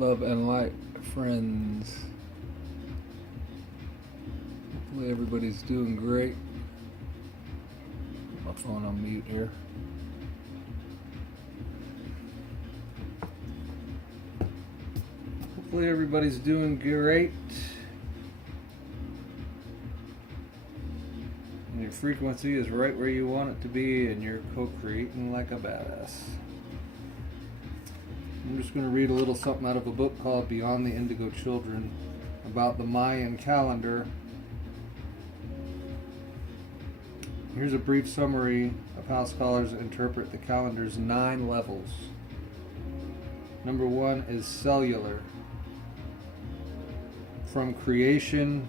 Love and light, friends. Hopefully everybody's doing great. My phone on mute here. Hopefully everybody's doing great. And your frequency is right where you want it to be, and you're co-creating like a badass. I'm just going to read a little something out of a book called Beyond the Indigo Children about the Mayan calendar. Here's a brief summary of how scholars interpret the calendar's 9 levels. Number 1 is cellular. From creation,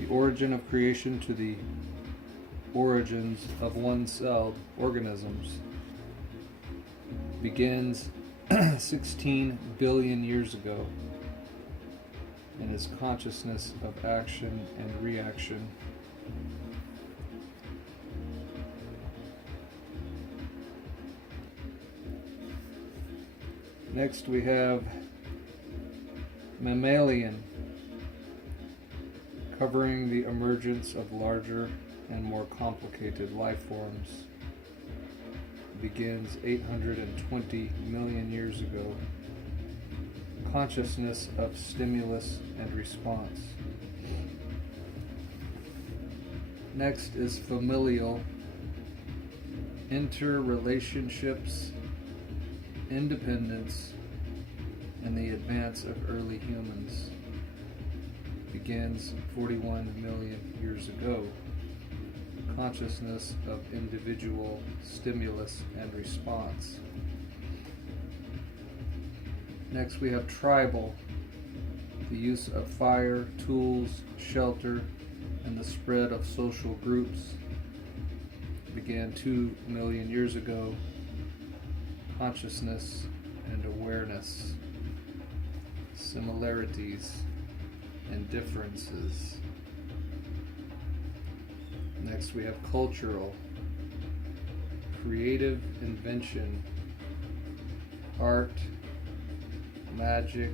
the origin of creation, to the origins of one-celled organisms, begins 16 billion years ago and is consciousness of action and reaction. Next we have mammalian, covering the emergence of larger and more complicated life forms. Begins 820 million years ago. Consciousness of stimulus and response. Next is familial, interrelationships, independence, and the advance of early humans. Begins 41 million years ago. Consciousness of individual stimulus and response. Next we have tribal, the use of fire, tools, shelter, and the spread of social groups. Began 2 million years ago. Consciousness and awareness, similarities and differences. Next we have cultural, creative invention, art, magic,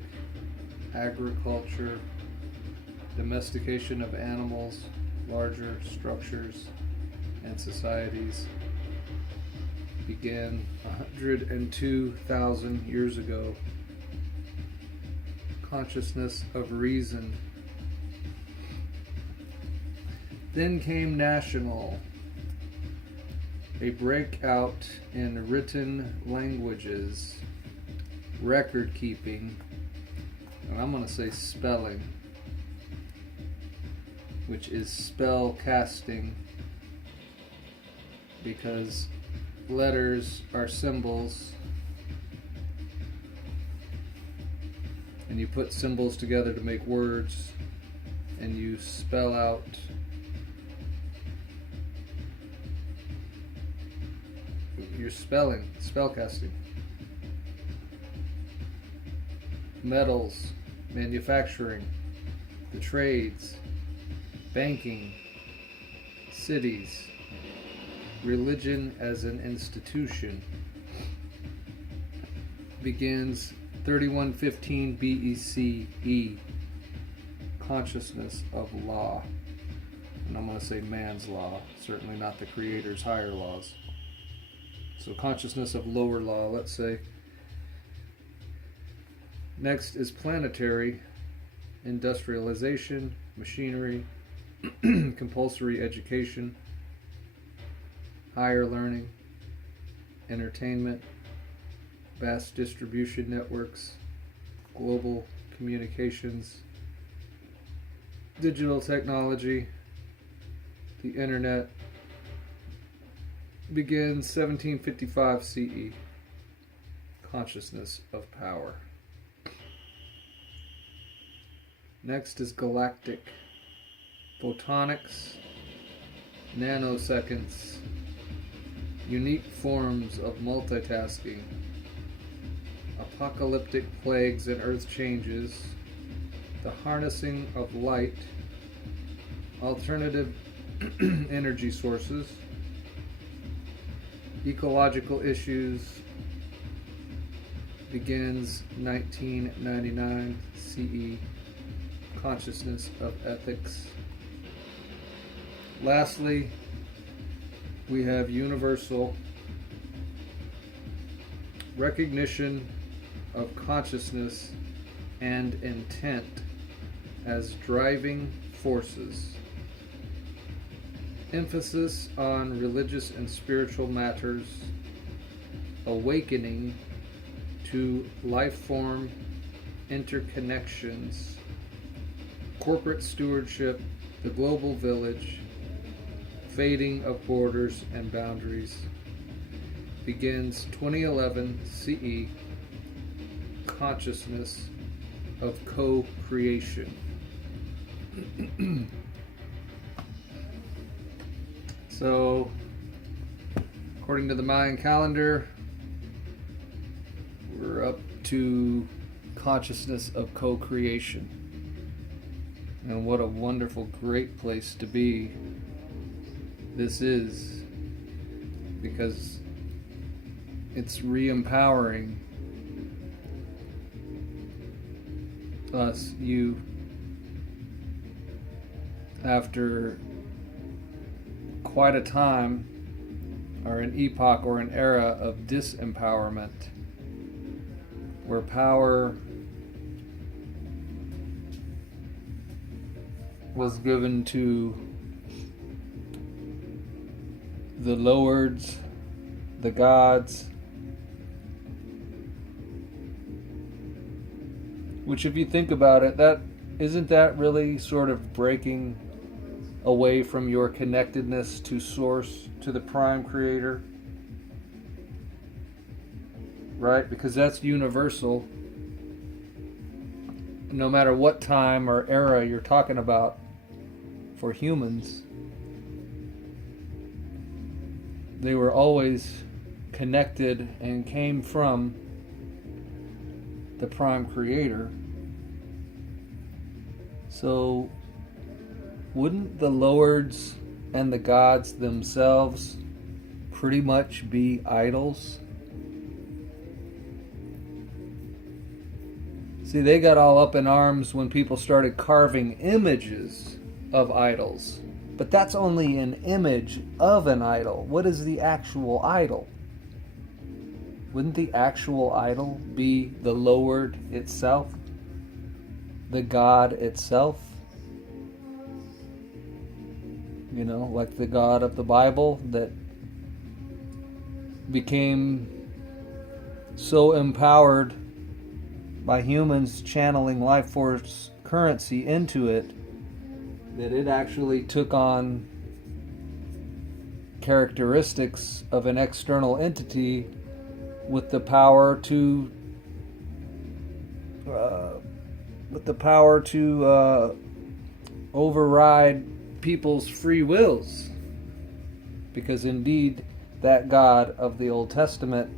agriculture, domestication of animals, larger structures and societies. Began 102,000 years ago. Consciousness of reason. Then came national, a breakout in written languages, record keeping, and I'm going to say spelling, which is spell casting, because letters are symbols, and you put symbols together to make words, and you spell out your spellcasting. Metals, manufacturing, the trades, banking, cities, religion as an institution. Begins 3115 BCE. Consciousness of law. And I'm going to say man's law, certainly not the Creator's higher laws. So consciousness of lower law, let's say. Next is planetary, industrialization, machinery, compulsory education, higher learning, entertainment, vast distribution networks, global communications, digital technology, the internet. Begins 1755 CE. Consciousness of power. Next is galactic, photonics, nanoseconds, unique forms of multitasking, apocalyptic plagues and earth changes, the harnessing of light, alternative energy sources, ecological issues, begins 1999 CE, consciousness of ethics. Lastly, we have universal recognition of consciousness and intent as driving forces. Emphasis on religious and spiritual matters, awakening to life form interconnections, corporate stewardship, the global village, fading of borders and boundaries, begins 2011 CE, consciousness of co-creation. So, according to the Mayan calendar, we're up to consciousness of co-creation. And what a wonderful, great place to be this is, because it's re-empowering us, you, after quite a time, or an epoch or an era of disempowerment, where power was given to the lords, the gods, which, if you think about it, that isn't that really sort of breaking away from your connectedness to source, to the prime creator, right? Because that's universal, no matter what time or era you're talking about. For humans, they were always connected and came from the prime creator. So wouldn't the lords and the gods themselves pretty much be idols? See, they got all up in arms when people started carving images of idols. But that's only an image of an idol. What is the actual idol? Wouldn't the actual idol be the Lord itself? The God itself? You know, like the God of the Bible that became so empowered by humans channeling life force currency into it that it actually took on characteristics of an external entity with the power to override people's free wills, because indeed that God of the Old Testament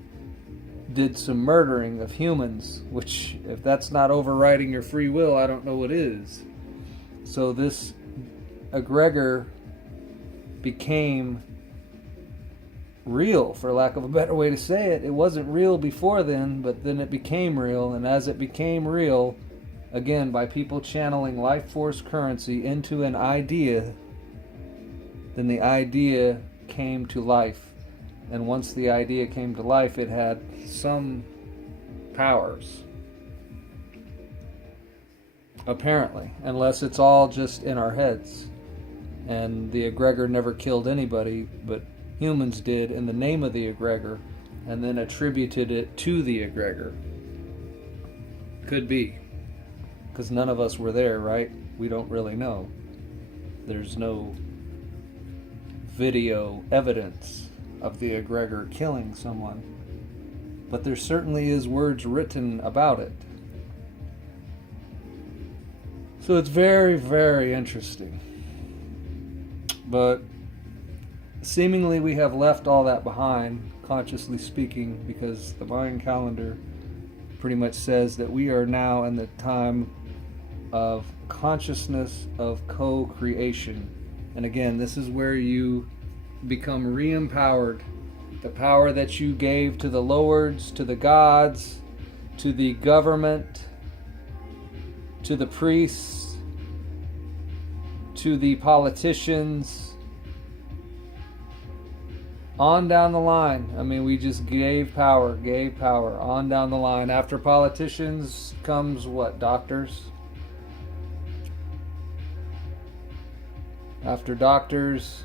did some murdering of humans, which, if that's not overriding your free will, I don't know what is. So this egregor became real, for lack of a better way to say it. It wasn't real before then, but then it became real, and as it became real, again, by people channeling life force currency into an idea, then the idea came to life. And once the idea came to life, it had some powers. Apparently, unless it's all just in our heads. And the egregor never killed anybody, but humans did in the name of the egregor, and then attributed it to the egregor. Could be. Because none of us were there, right? We don't really know. There's no video evidence of the egregor killing someone. But there certainly is words written about it. So it's very, very interesting. But seemingly we have left all that behind, consciously speaking, because the Mayan calendar pretty much says that we are now in the time of consciousness of co-creation. And again, this is where you become re-empowered. The power that you gave to the lords, to the gods, to the government, to the priests, to the politicians, on down the line. I mean, we just gave power, on down the line. After politicians comes what? Doctors. After doctors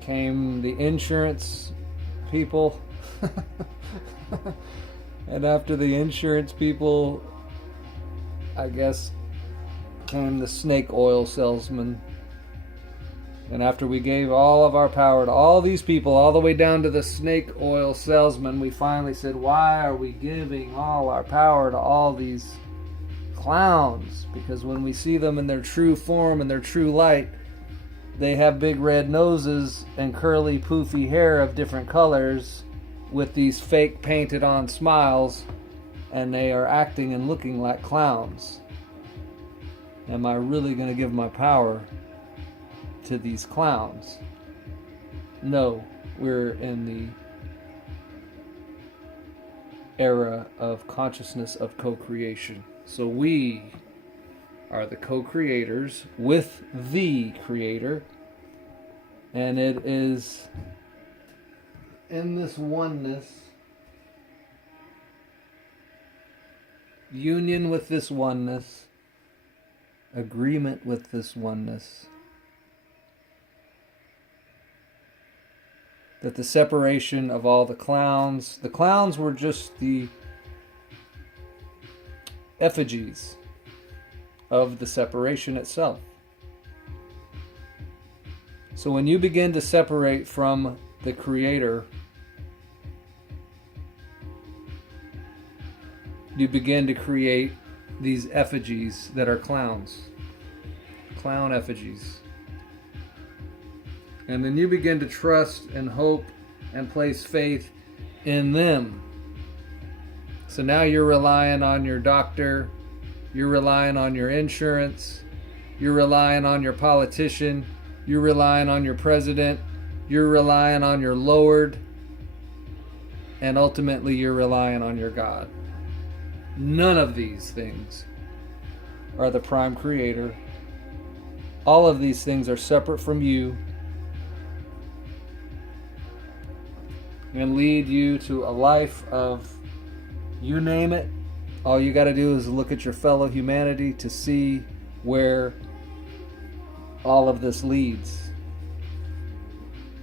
came the insurance people. And after the insurance people, I guess, came the snake oil salesman. And after we gave all of our power to all these people, all the way down to the snake oil salesman, we finally said, why are we giving all our power to all these clowns? Because when we see them in their true form and their true light, they have big red noses and curly poofy hair of different colors with these fake painted on smiles, and they are acting and looking like clowns. Am I really going to give my power to these clowns? No, we're in the era of consciousness of co-creation. So we are the co-creators with the Creator, and it is in this oneness, union with this oneness, agreement with this oneness, that the separation of all the clowns were just the effigies of the separation itself. So when you begin to separate from the Creator, you begin to create these effigies that are clowns. Clown effigies. And then you begin to trust and hope and place faith in them. So now you're relying on your doctor, you're relying on your insurance, you're relying on your politician, you're relying on your president, you're relying on your Lord, and ultimately you're relying on your God. None of these things are the prime Creator. All of these things are separate from you and lead you to a life of, you name it. All you got to do is look at your fellow humanity to see where all of this leads.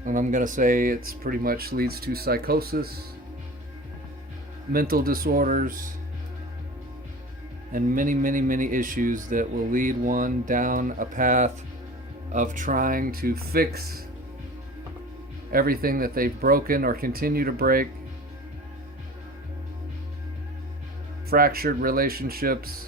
And I'm going to say it's pretty much leads to psychosis, mental disorders, and many, many, many issues that will lead one down a path of trying to fix everything that they've broken or continue to break. Fractured relationships,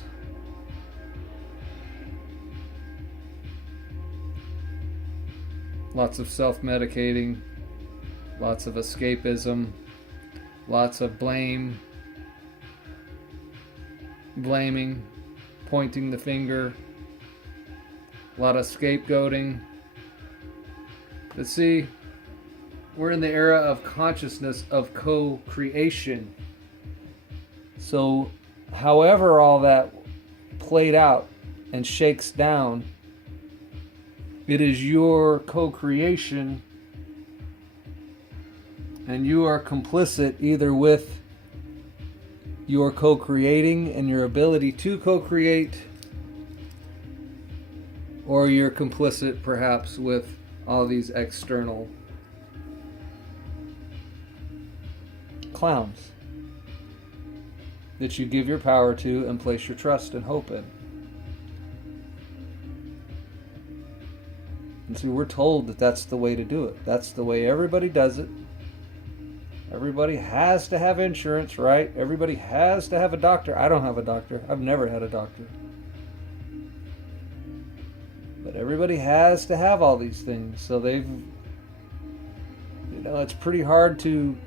lots of self-medicating, lots of escapism, lots of blaming, pointing the finger, a lot of scapegoating. But see, we're in the era of consciousness of co-creation. So, however all that played out and shakes down, it is your co-creation, and you are complicit either with your co-creating and your ability to co-create, or you're complicit perhaps with all these external clowns that you give your power to and place your trust and hope in. And see, we're told that that's the way to do it. That's the way everybody does it. Everybody has to have insurance, right? Everybody has to have a doctor. I don't have a doctor. I've never had a doctor. But everybody has to have all these things. So they've, it's pretty hard to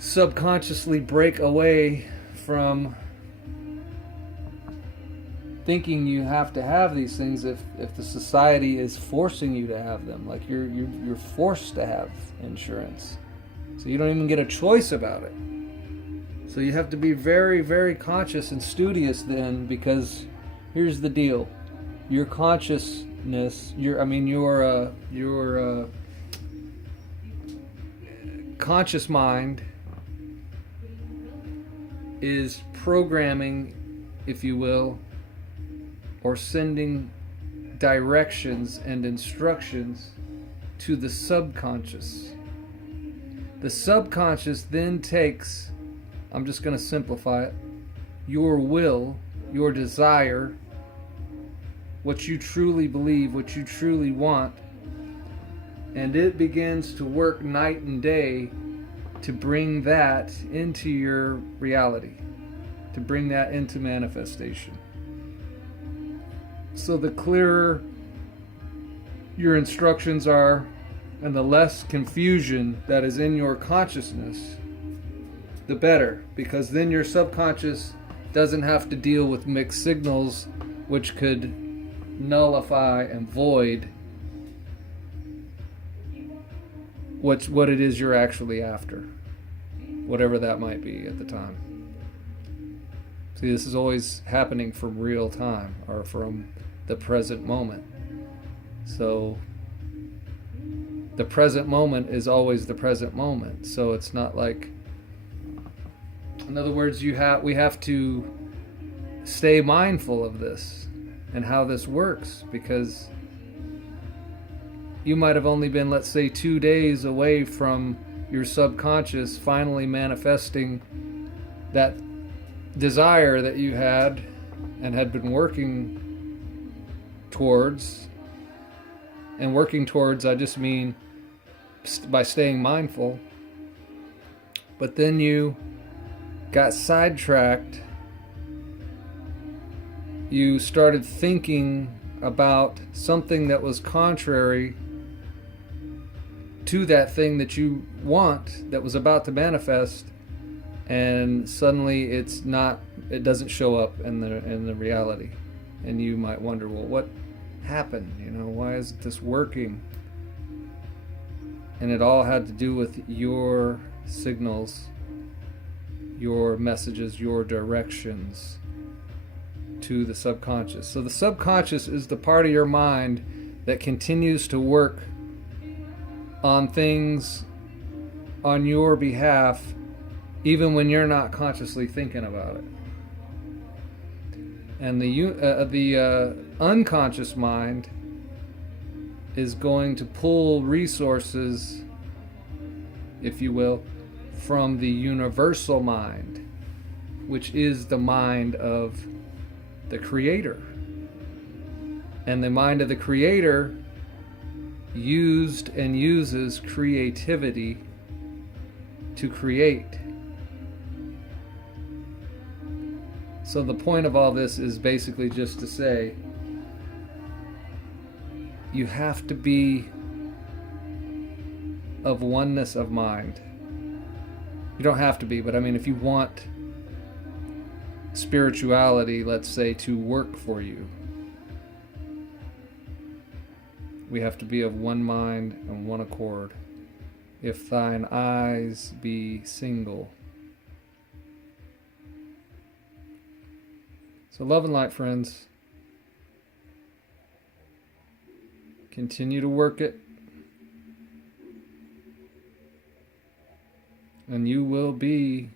subconsciously break away from thinking you have to have these things if the society is forcing you to have them. Like you're forced to have insurance. So you don't even get a choice about it. So you have to be very, very conscious and studious then, because here's the deal. Your consciousness, your conscious mind is programming, if you will, or sending directions and instructions to the subconscious. The subconscious then takes, I'm just going to simplify it, your will, your desire, what you truly believe, what you truly want, and it begins to work night and day to bring that into your reality, to bring that into manifestation. So the clearer your instructions are, and the less confusion that is in your consciousness, the better, because then your subconscious doesn't have to deal with mixed signals, which could nullify and void what it is you're actually after, whatever that might be at the time. See, this is always happening from real time, or from the present moment. So the present moment is always the present moment. So it's not like, in other words, we have to stay mindful of this and how this works, because you might have only been, let's say, 2 days away from your subconscious finally manifesting that desire that you had and had been working towards. And working towards, I just mean by staying mindful. But then you got sidetracked. You started thinking about something that was contrary to that thing that you want, that was about to manifest, and suddenly it doesn't show up in the reality. And you might wonder, well, what happened? Why isn't this working? And it all had to do with your signals, your messages, your directions to the subconscious. So the subconscious is the part of your mind that continues to work on things on your behalf, even when you're not consciously thinking about it. And the unconscious mind is going to pull resources, if you will, from the universal mind, which is the mind of the Creator. And the mind of the Creator used and uses creativity to create. So the point of all this is basically just to say, you have to be of oneness of mind. You don't have to be, but I mean, if you want spirituality, let's say, to work for you, we have to be of one mind and one accord. If thine eyes be single. So love and light, friends. Continue to work it. And you will be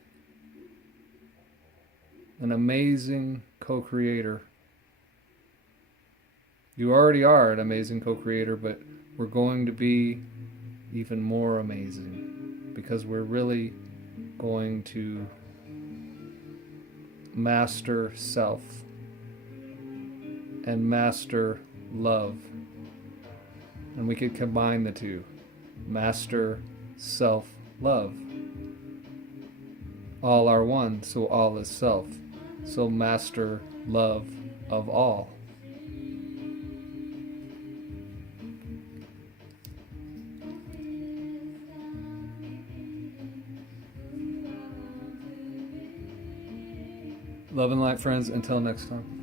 an amazing co-creator. You already are an amazing co-creator, but we're going to be even more amazing, because we're really going to master self and master love. And we could combine the two. Master self, love. All are one, so all is self. So master love of all. Love and light, friends. Until next time.